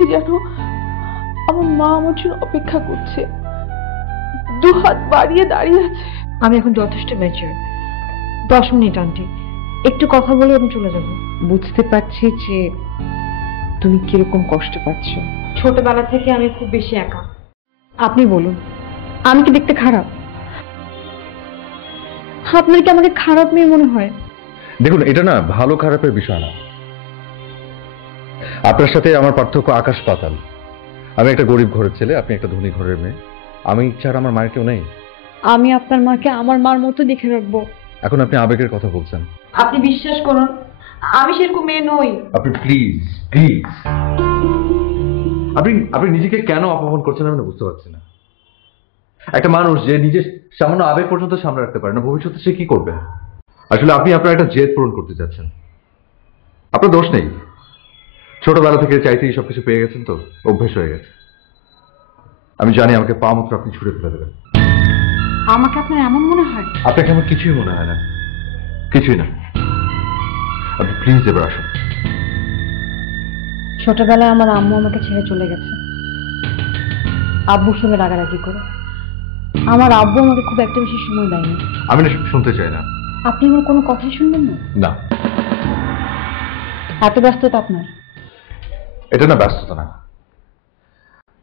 হচ্ছে যেন আমার মা আমার জন্য অপেক্ষা করছে, দুহাত বাড়িয়ে দাঁড়িয়ে আছে। আমি এখন যথেষ্ট ম্যাচিউর। 10 মিনিট আন্টি, একটু কথা বলে আমি চলে যাব। বুঝতে পারছি যে তুমি কিরকম কষ্ট পাচ্ছ। ছোটবেলা থেকে আমি খুব বেশি একা। আপনি বলুন, আমি কি দেখতে খারাপ? আপনার কি আমাকে খারাপ মেয়ে মনে হয়? দেখুন, এটা না ভালো খারাপের বিষয় না। আপনার সাথে আমার পার্থক্য আকাশ পাতাল। আমি একটা গরিব ঘরের ছেলে, আপনি একটা ধনী ঘরের মেয়ে। আমি ছাড়া আমার মায়ের কেউ নেই। আমি আপনার মাকে আমার মার মতো দেখে রাখবো। এখন আপনি আবেগের কথা বলছেন। আপনি বিশ্বাস করুন, আমি সেরকম মেয়ে নই। আপনি প্লিজ প্লিজ, আপনি নিজেকে কেন অপমান করছেন আমি বুঝতে পারছি না। একটা মানুষ যে নিজের সামান্য আবেগ পর্যন্ত সামনে রাখতে পারে না, ভবিষ্যতে সে কি করবে? আসলে আপনি আপনার একটা জেদ পূরণ করতে যাচ্ছেন। আপনার দোষ নেই, ছোটবেলা থেকে চাইতেই সবকিছু পেয়ে গেছেন, তো অভ্যেস হয়ে গেছে। আমি জানি আমাকে পা মাত্র আপনি ছুড়ে ফেলে দেবেন। আমাকে আপনার এমন মনে হয়? আপনাকে আমার কিছুই মনে হয় না, কিছুই না। আপনি প্লিজ এবার আসুন। ছোটবেলায় আমার আম্মু আমাকে ছেড়ে চলে গেছে আব্বুর সঙ্গে রাগারাগি করে। আমার আব্বু আমাকে খুব একটা বেশি সময় দেয়নি। আমি না শুনতে চাই না। আপনি আমার কোনো কথাই শুনবেন না? না। এত ব্যস্ততা আপনার? এটা না ব্যস্ততা না,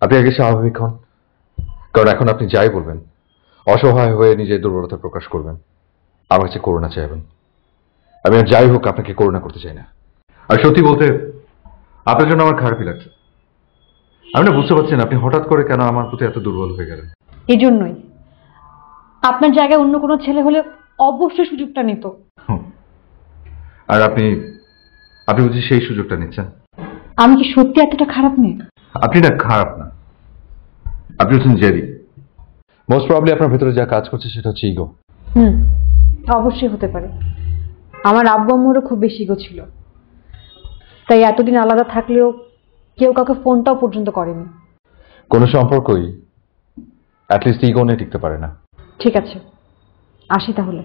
আপনি আগে স্বাভাবিক হন। কারণ এখন আপনি যাই বলবেন অসহায় হয়ে নিজের দুর্বলতা প্রকাশ করবেন, আমার কাছে করুণা চাইবেন। আমি আর যাই হোক আপনাকে করুণা করতে চাই না। আর সত্যি বলতে আপনার জন্য আমার খারাপই লাগছে। আমি না বুঝতে পারছেন আপনি হঠাৎ করে কেন আমার প্রতি এত দুর্বল হয়ে গেলেন। এই জন্যই আপনার জায়গায় অন্য কোনো ছেলে হলে অবশ্যই সুযোগটা নিত। আর আপনি বুঝি সেই সুযোগটা নিচ্ছেন? আমি কি সত্যি এতটা খারাপ মেয়ে? আপনি না খারাপ না, আপনি হচ্ছেন জেদি। মোস্ট প্রবাবলি আপনার ভেতরে যা কাজ করছে সেটা হচ্ছে ইগো। অবশ্যই হতে পারে। আমার আব্বু আম্মুরও খুব বেশি ইগো ছিল, তাই এতদিন আলাদা থাকলেও কেউ কাউকে ফোনটাও পর্যন্ত করেনি। কোনো সম্পর্কই অ্যাটলিস্ট ইগো নিয়ে টিকতে পারে না। ঠিক আছে, আসি তাহলে।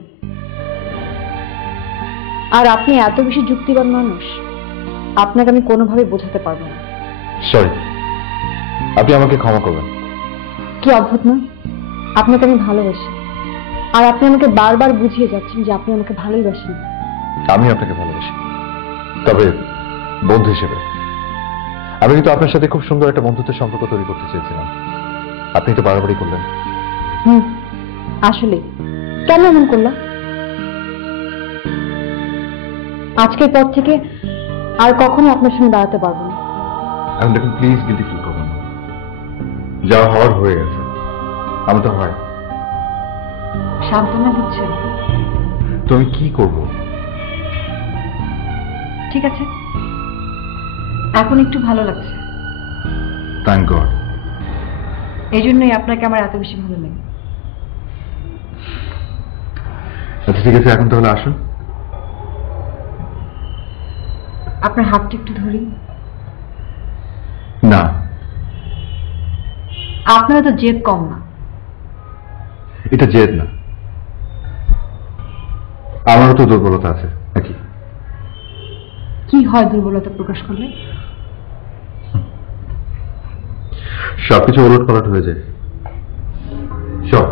আর আপনি এত বেশি যুক্তিবান মানুষ, আপনাকে আমি কোনোভাবে বোঝাতে পারবো না। সরি, আপনি আমাকে ক্ষমা করবেন। কি অদ্ভুত না, আপনাকে আমি ভালোবাসি, আর আপনি আমাকে বারবার বুঝিয়ে যাচ্ছেন যে আপনি আমাকে ভালোই বাসেন। আমি আপনাকে ভালোবাসি, তবে বন্ধু হিসেবে। আমি কিন্তু আপনার সাথে খুব সুন্দর একটা বন্ধুত্বের সম্পর্ক তৈরি করতে চেয়েছিলাম, আপনি তো বাড়াবাড়ি করলেন। আসলে কেন এমন করলাম? আজকের পর থেকে আর কখনো আপনার সঙ্গে দাঁড়াতে পারবো না। এখন দেখুন, প্লিজ গিল্টি ফিল করবেন না। যা হওয়ার হয়ে গেছে, আমি তো হয়। সান্ত্বনা দিচ্ছেন? তো আমি কি করব? ঠিক আছে, এখন একটু ভালো লাগছে। Thank god. এই জন্যই আপনাকে আমার এত বেশি ভালো লাগে। আচ্ছা ঠিক আছে, এখন তাহলে আসুন। আপনার হাতটা একটু ধরি। না, আপনারা তো জেদ কম না। এটা জেদ না, আমারও তো দুর্বলতা আছে নাকি? কি হয় দুর্বলতা প্রকাশ করলে? সবকিছু ওলট পালট হয়ে যায় সব।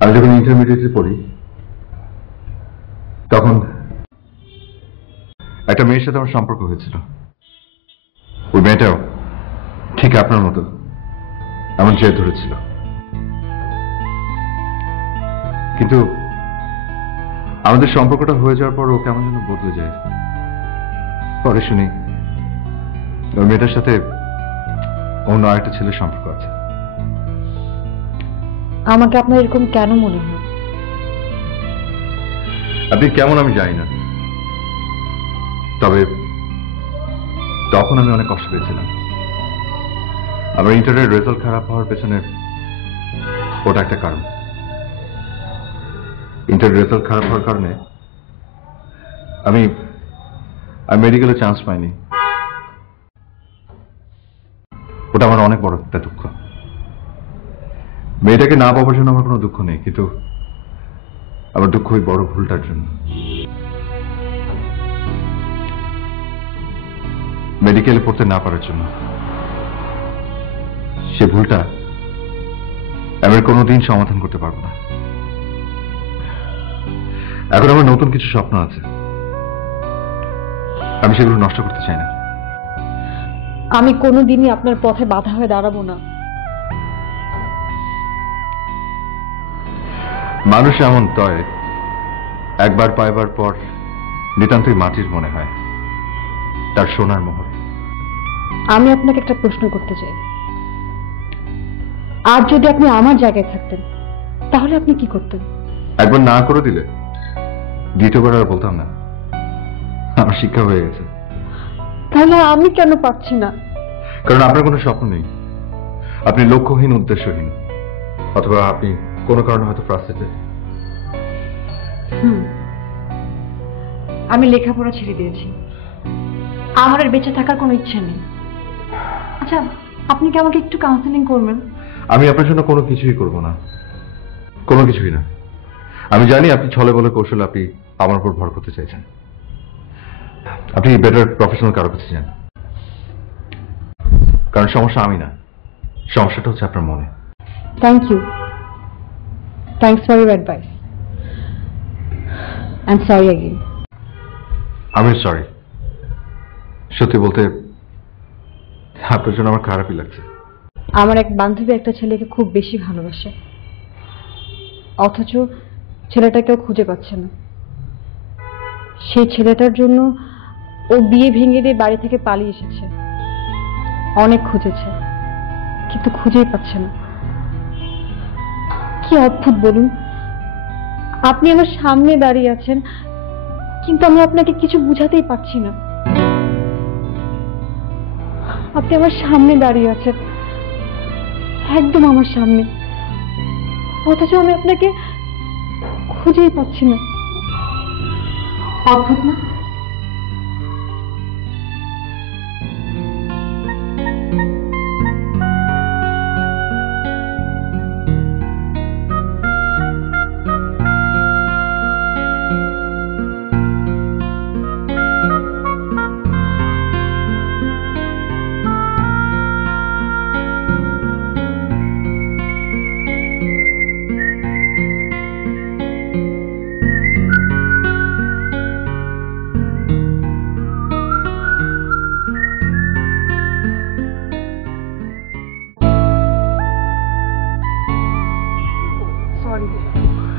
আমি যখন ইন্টারমিডিয়েটে পড়ি তখন একটা মেয়ের সাথে আমার সম্পর্ক হয়েছিল। ওই মেয়েটাও ঠিক আপনার মতো এমন জেদ ধরেছিল, কিন্তু আমাদের সম্পর্কটা হয়ে যাওয়ার পর ও কেমন যেন বদলে যায়। পরে শুনি ওই মেয়েটার সাথে অন্য আরেকটা ছেলের সম্পর্ক আছে। আমাকে আপনার এরকম কেন মনে হয়? আপনি কেমন আমি জানি না, তবে তখন আমি অনেক কষ্ট পেয়েছিলাম। আমার ইন্টারের রেজাল্ট খারাপ হওয়ার পেছনে ওটা একটা কারণ। ইন্টারের রেজাল্ট খারাপ হওয়ার কারণে আমি মেডিকেলে চান্স পাইনি। ওটা আমার অনেক বড় একটা দুঃখ। মেয়েটাকে না পাওয়ার জন্য আমার কোনো দুঃখ নেই, কিন্তু আমার দুঃখ ওই বড় ভুলটার জন্য। মেডিকেলে পড়তে না পারার জন্য। সে ভুলটা আমি কোনোদিন সমাধান করতে পারবো না। এখন আমার নতুন কিছু স্বপ্ন আছে, আমি সেগুলো নষ্ট করতে চাই না। আমি কোনোদিনই আপনার পথে বাধা হয়ে দাঁড়াবো না। মানুষ এমন তয় একবার পাইবার পর নিতান্তই মাটির মনে হয়, তার সোনার মোহর। আমি আপনাকে একটা প্রশ্ন করতে চাই, আর যদি আপনি আমার জায়গায় থাকতেন তাহলে আপনি কি করতেন? একবার না করে দিলে দ্বিতীয়বার আর বলতাম না, আমার শিক্ষা হয়ে গেছে। তাহলে আমি কেন পারছি না? কারণ আপনার কোনো স্বপ্ন নেই, আপনি লক্ষ্যহীন, উদ্দেশ্যহীন, অথবা আপনি কোনো কারণে হয়তো ফ্রাস্ট্রেটেড। আমি লেখাপড়া ছেড়ে দিয়েছি, আমার আর বেঁচে থাকার কোনো ইচ্ছে নেই। আচ্ছা, আপনি কি আমাকে একটু কাউন্সেলিং করবেন? আমি আপনার জন্য কোনো কিছুই করব না, কোনো কিছুই না। আমি জানি আপনি ছলে বলে কৌশলে আপনি আমার উপর ভর করতে চাইছেন। আপনি বেটার প্রফেশনাল কারো কাছে যান, কারণ সমস্যা আমি না, সমস্যাটা হচ্ছে আপনার মনে। Thank you, thanks for your advice. I am sorry again. আমি সরি। সত্যি বলতে আপনার জন্য আমার খারাপই লাগছে। আমার এক বান্ধবী একটা ছেলেকে খুব বেশি ভালোবাসে, অথচ ছেলেটাকেও খুঁজে পাচ্ছে না। সেই ছেলেটার জন্য ও বিয়ে ভেঙে দিয়ে বাড়ি থেকে পালিয়ে এসেছে। অনেক খুঁজেছে, কিন্তু খুঁজেই পাচ্ছে না। কি অদ্ভুত বলুন, আপনি আমার সামনে দাঁড়িয়ে আছেন, কিন্তু আমি আপনাকে কিছু বুঝাতেই পারছি না। আপনি আমার সামনে দাঁড়িয়ে আছেন, একদম আমার সামনে, অথচ আমি আপনাকে খুঁজেই পাচ্ছি না। অদ্ভুত না?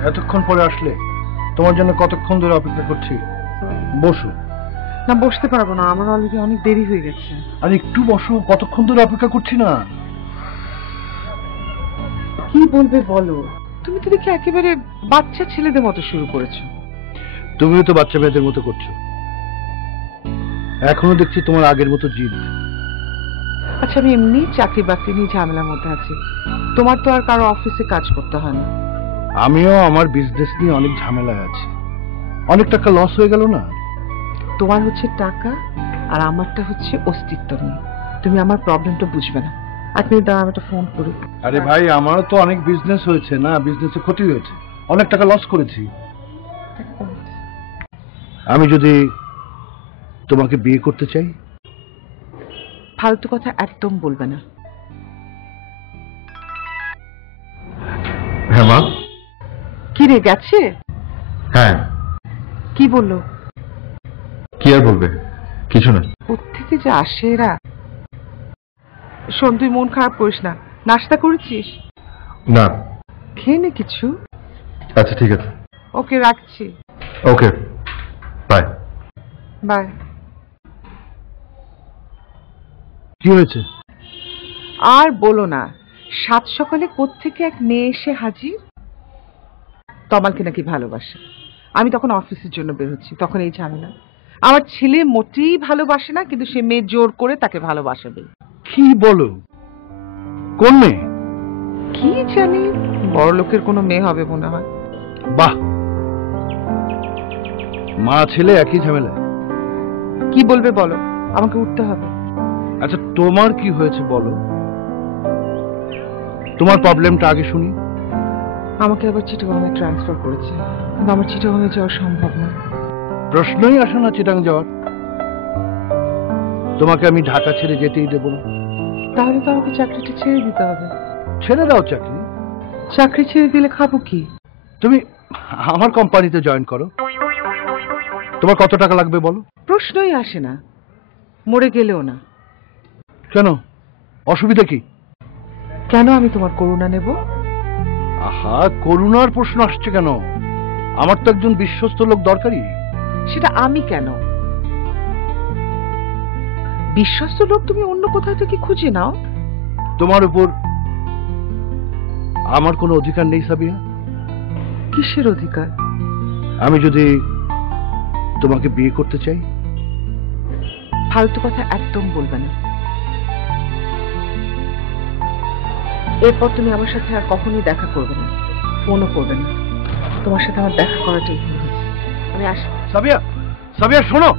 এতক্ষণ পরে আসলে? তোমার জন্য কতক্ষণ ধরে অপেক্ষা করছি। বসো। না, বসতে পারবো না, আমার অলরেডি অনেক দেরি হয়ে গেছে। আর একটু বসো, কতক্ষণ ধরে অপেক্ষা করছি না। কি বলবে বলো? তুমি তো দেখি একেবারে বাচ্চা ছেলেদের মতো শুরু করেছো। তুমিও তো বাচ্চা মেয়েদের মতো করছো। এখনো দেখছি তোমার আগের মতো জিদ। আচ্ছা, আমি এমনি চাকরি বাকরি নিয়ে ঝামেলার মধ্যে আছি, তোমার তো আর কারো অফিসে কাজ করতে হয় না। আমিও আমার বিজনেস নিয়ে অনেক ঝামেলায় আছি, অনেক টাকা লস হয়ে গেল না। তোমার হচ্ছে টাকা, আর আমারটা হচ্ছে অস্তিত্ব নিয়ে। তুমি আমার প্রবলেমটা বুঝবে না। আপনি দাঁড়া, আমি একটা ফোন করি। আরে ভাই, আমারও তো অনেক বিজনেস হয়েছে না, বিজনেসে ক্ষতি হয়েছে, অনেক টাকা লস করেছি। আমি যদি তোমাকে বিয়ে করতে চাই? ফালতু কথা একদম বলবে না। হ্যাঁ মা। কি রে, গেছে? হ্যাঁ। কি বললো? কি আর বলবে, কিছু না। কোত্থেকে যে আসে এরা। শোন, তুই মন খারাপ করিস না। নাস্তা করেছিস? না। খেয়ে নে কিছু। আচ্ছা ঠিক আছে। ওকে, রাখছি। ওকে, বাই। বাই। কি হয়েছে? আর বলো না, সাত সকালে কোত্থেকে এক মেয়ে এসে হাজির। তমালকে নাকি ভালোবাসে। আমি তখন অফিসের জন্য বের হচ্ছি, তখন এই ঝামেলা। আমার ছেলে মোটেই ভালোবাসে না, কিন্তু সে মেয়ে জোর করে তাকে ভালোবাসাবে। কি বলো? কোন মেয়ে? কি জানি, বড় লোকের কোনো মেয়ে হবে মনে হয়। বাহ, মা ছেলে একই ঝামেলা। কি বলবে বলো, আমাকে উঠতে হবে। আচ্ছা, তোমার কি হয়েছে বলো, তোমার প্রবলেমটা আগে শুনি। আমাকে আবার চিটাগংয়ে ট্রান্সফার করেছে, কিন্তু আমার চিটাগংয়ে যাওয়া সম্ভব না। প্রশ্নই আসে না চিটাং যাওয়ার। তোমাকে আমি ঢাকা ছেড়ে যেতেই দেবো না। তাহলে তো আমাকে চাকরিটা ছেড়ে দিতে হবে। ছেড়ে দাও চাকরি। চাকরি ছেড়ে দিলে খাবো কি? তুমি আমার কোম্পানিতে জয়েন করো। তোমার কত টাকা লাগবে বলো? প্রশ্নই আসে না, মরে গেলেও না। কেন, অসুবিধা কি? কেন আমি তোমার করুণা নেব? আহা, করুণার প্রশ্ন আসছে কেন? আমার তো একজন বিশ্বস্ত লোক দরকারি। সেটা আমি কেন? বিশ্বস্ত লোক তুমি অন্য কোথাও থেকে খুঁজে নাও। তোমার উপর আমার কোনো অধিকার নেই সাবিয়া। কিসের অধিকার? আমি যদি তোমাকে বিয়ে করতে চাই? ফালতু কথা একদম বলবে না। এরপর তুমি আমার সাথে আর কখনোই দেখা করবে না, ফোনও করবে না। তোমার সাথে আমার দেখা করাটাই ভুল হয়েছে। আমি আসি। সাবিয়া, সাবিয়া শোনো।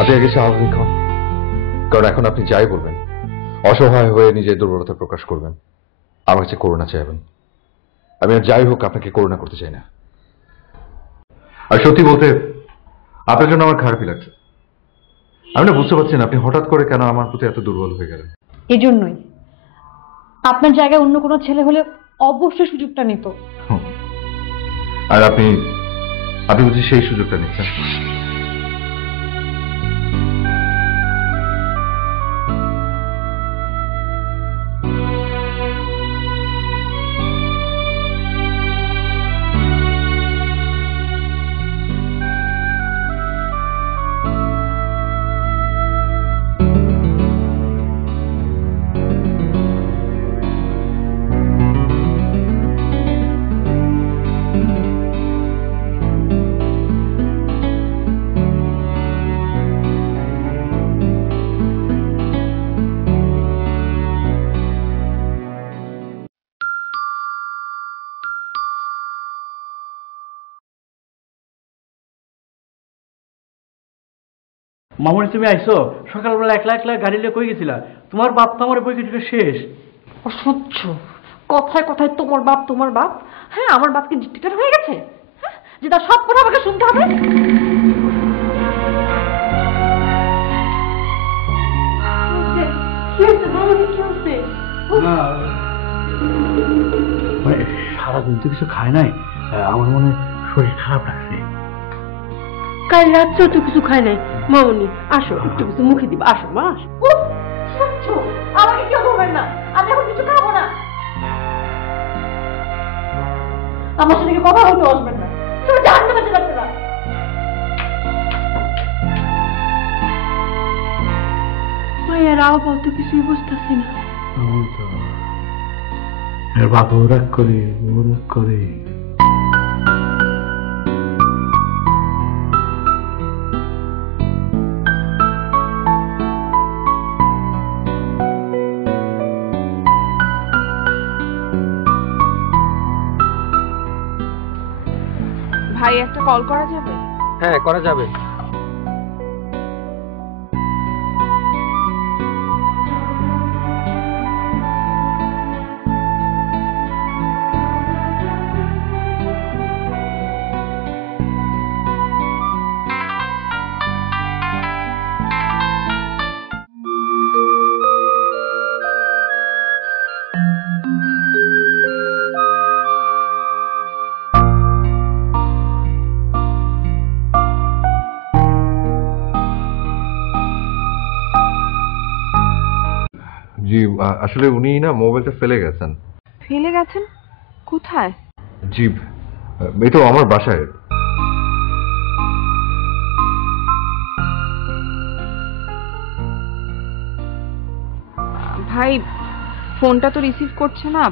আপনি আগে স্বাভাবিক হন, কারণ এখন আপনি যাই বলবেন অসহায় হয়ে নিজের দুর্বলতা প্রকাশ করবেন, আমার কাছে করুণা চাইবেন। আমি আর যাই হোক আপনাকে করুণা করতে চাই না। আর সত্যি বলতে আপনার জন্য আমার খারাপই লাগছে। আমি না বুঝতে পারছি না আপনি হঠাৎ করে কেন আমার প্রতি এত দুর্বল হয়ে গেলেন। এজন্যই আপনার জায়গায় অন্য কোনো ছেলে হলে অবশ্যই সুযোগটা নিত। আর আপনি আপনি বুঝি সেই সুযোগটা নিচ্ছেন। মামুনি তুমি আইছো? সকালবেলা একলা একলা গাড়ি লিয়ে কই গেছিলা? তোমার বাপ তো আমার বই কিছু শেষ। অসহ্য কথায় কথায় তোমার বাপ তোমার বাপ। হ্যাঁ, আমার বাপ কি ডিক্টেটর হয়ে গেছে? হ্যাঁ, যে তার সব কথা আমাকে শুনতে হবে? মানে সারাদিন তো কিছু খায় নাই, আমার মনে শরীর খারাপ লাগছে। কাল রাত্রেও তো কিছু খায় নাই। মামনি আসো, একটু কিছু মুখে দিবা। আসো মা, আসো। আমাকে কেউ ধরবেন না, আমি এখন কিছু খাবো না। আমার সাথে কথা বলতে আসবেন না, তুমি জানতে পারছো না। মায়ের আওয়াজ তো কিছুই বুঝতেছি না। আমি তো এর বাবা ওরাক করে ওরাক করে। ভাই, একটা কল করা যাবে? হ্যাঁ, করা যাবে। জি, আসলে উনি না মোবাইলটা ফেলে গেছেন। ফেলে গেছেন? কোথায়? জি, এই তো আমার বাসায়। ভাই, ফোনটা তো রিসিভ করছে না।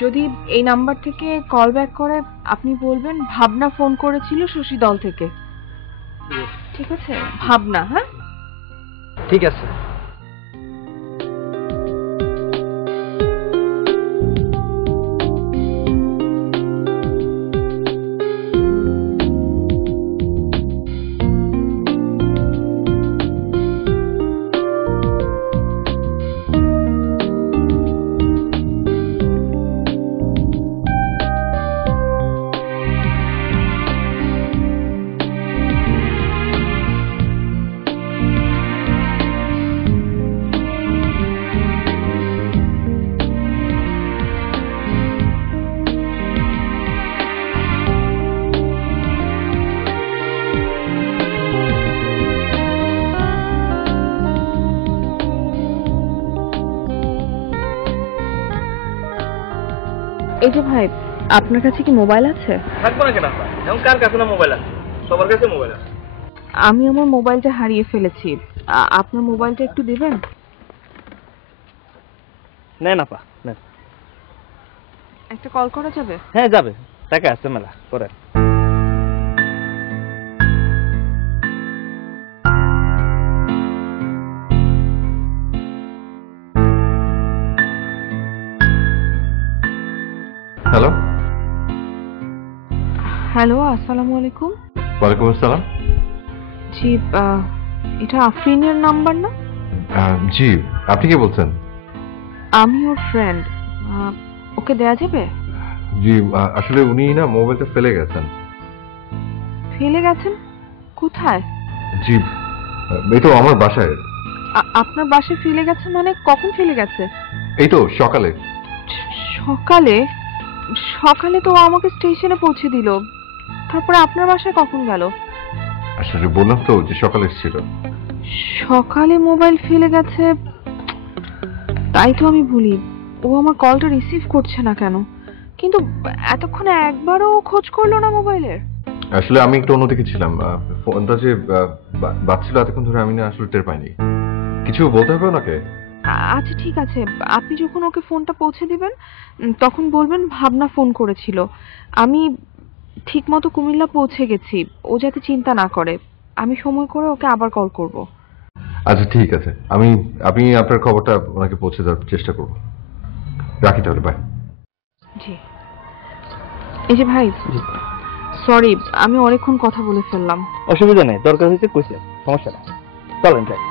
যদি এই নাম্বার থেকে কল ব্যাক করে আপনি বলবেন ভাবনা ফোন করেছিল শশী দল থেকে। ঠিক আছে? ভাবনা। হ্যাঁ, ঠিক আছে। এই যে ভাই, আপনার কাছে কি মোবাইল আছে? থাকবো না কেন আপা? এখন কার কাছে না মোবাইল আছে? সবার কাছে মোবাইল আছে। আমি আমার মোবাইলটা হারিয়ে ফেলেছি, আপনার মোবাইলটা একটু দিবেন? নেন আপা, নেন। একটা কল করা যাবে? হ্যাঁ যাবে, টাকা আছে মেলা করে। হ্যালো। হ্যালো, আসসালামু আলাইকুম। ওয়ালাইকুম আসসালাম। জি, এটা আফরিনের নাম্বার না? জি, আপনি কি বলছেন? আমি ওর ফ্রেন্ড, ওকে দেয়া যাবে? জি, আসলে উনি না মোবাইলটা ফেলে গেছেন। ফেলে গেছেন? কোথায়? জি, এই তো আমার বাসায়। আপনার বাসায় ফেলে গেছে মানে কখন ফেলে গেছে? এই তো সকালে। সকালে? সকালে তো আমাকে স্টেশনে পৌঁছে দিল, তারপরে আপনার বাসায় কখন গেল? আসলে বললাম তো যে সকালে এসেছিল। সকালে মোবাইল ফেলে গেছে, তাই তো আমি বলি ও আমার কলটা রিসিভ করছে না কেন, কিন্তু এতক্ষণে একবারও খোঁজ করলো না মোবাইলের। আসলে আমি একটু অন্যদিকে ছিলাম, ফোনটা যে বাজছিল এতক্ষণ ধরে আমি না আসলে টের পাইনি। কিছু বলতে হবে ওনাকে? আচ্ছা ঠিক আছে, আপনি যখন ওকে ফোনটা পৌঁছে দিবেন তখন বলবেন ভাবনা ফোন করেছিল, আমি ঠিক মতো কুমিল্লা পৌঁছে গেছি, ও যাতে চিন্তা না করে, আমি সময় করে ওকে আবার কল করব। আচ্ছা ঠিক আছে, আমি আপনার খবরটা ওনাকে পৌঁছে দেওয়ার চেষ্টা করব। রাখি তাহলে, বাই। জি। এই যে ভাই, সরি আমি অনেকক্ষণ কথা বলে ফেললাম। অসুবিধা নেই, দরকার হয়েছে কইছে, সমস্যা নেই, চলেন যাই।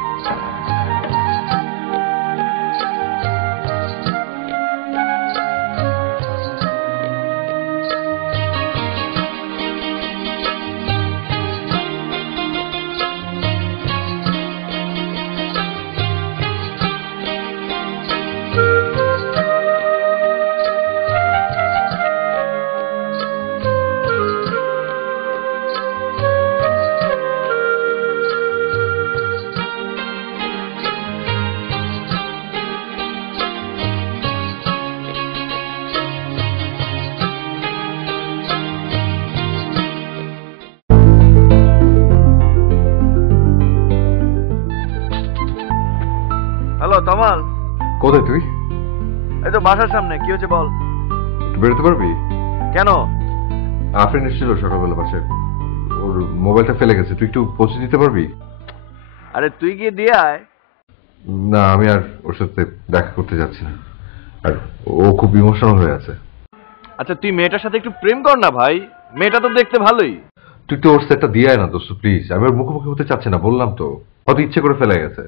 হ্যালো তমাল, কোথায় তুই? এই তো বাসার সামনে। কি হচ্ছে বল? একটু বেরোতে পারবি? কেন? আফরিন এসেছিল সকালবেলা বাসায়, ওর মোবাইলটা ফেলে গেছে, তুই একটু পৌঁছে দিতে পারবি? আরে তুই গিয়ে দিয়ে আয়। না, আমি আর ওর সাথে দেখা করতে যাচ্ছি না, আর ও খুব ইমোশনাল হয়ে আছে। আচ্ছা তুই মেয়েটার সাথে একটু প্রেম কর না ভাই, মেয়েটা তো দেখতে ভালোই। তুই তো ওর সেটটা দিয়ে আয় না দোস্ত, প্লিজ। আমি ওর মুখোমুখি হতে চাচ্ছি না, বললাম তো, হয়তো ইচ্ছে করে ফেলে গেছে।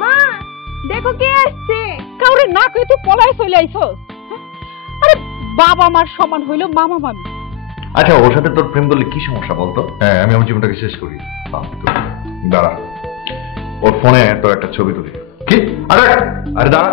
মা দেখো কে আসছে। কাউরে না কই তুই পলাই চলে আইছস? আরে বাবা মার সমান হইলো মামা মামি। আচ্ছা, ওর সাথে তোর প্রেম করলে কি সমস্যা বলতো? হ্যাঁ, আমি আমার জীবনটাকে শেষ করি। দাঁড়া, ওর ফোনে তোর একটা ছবি তুলি। কি? আরে আরে দাঁড়া।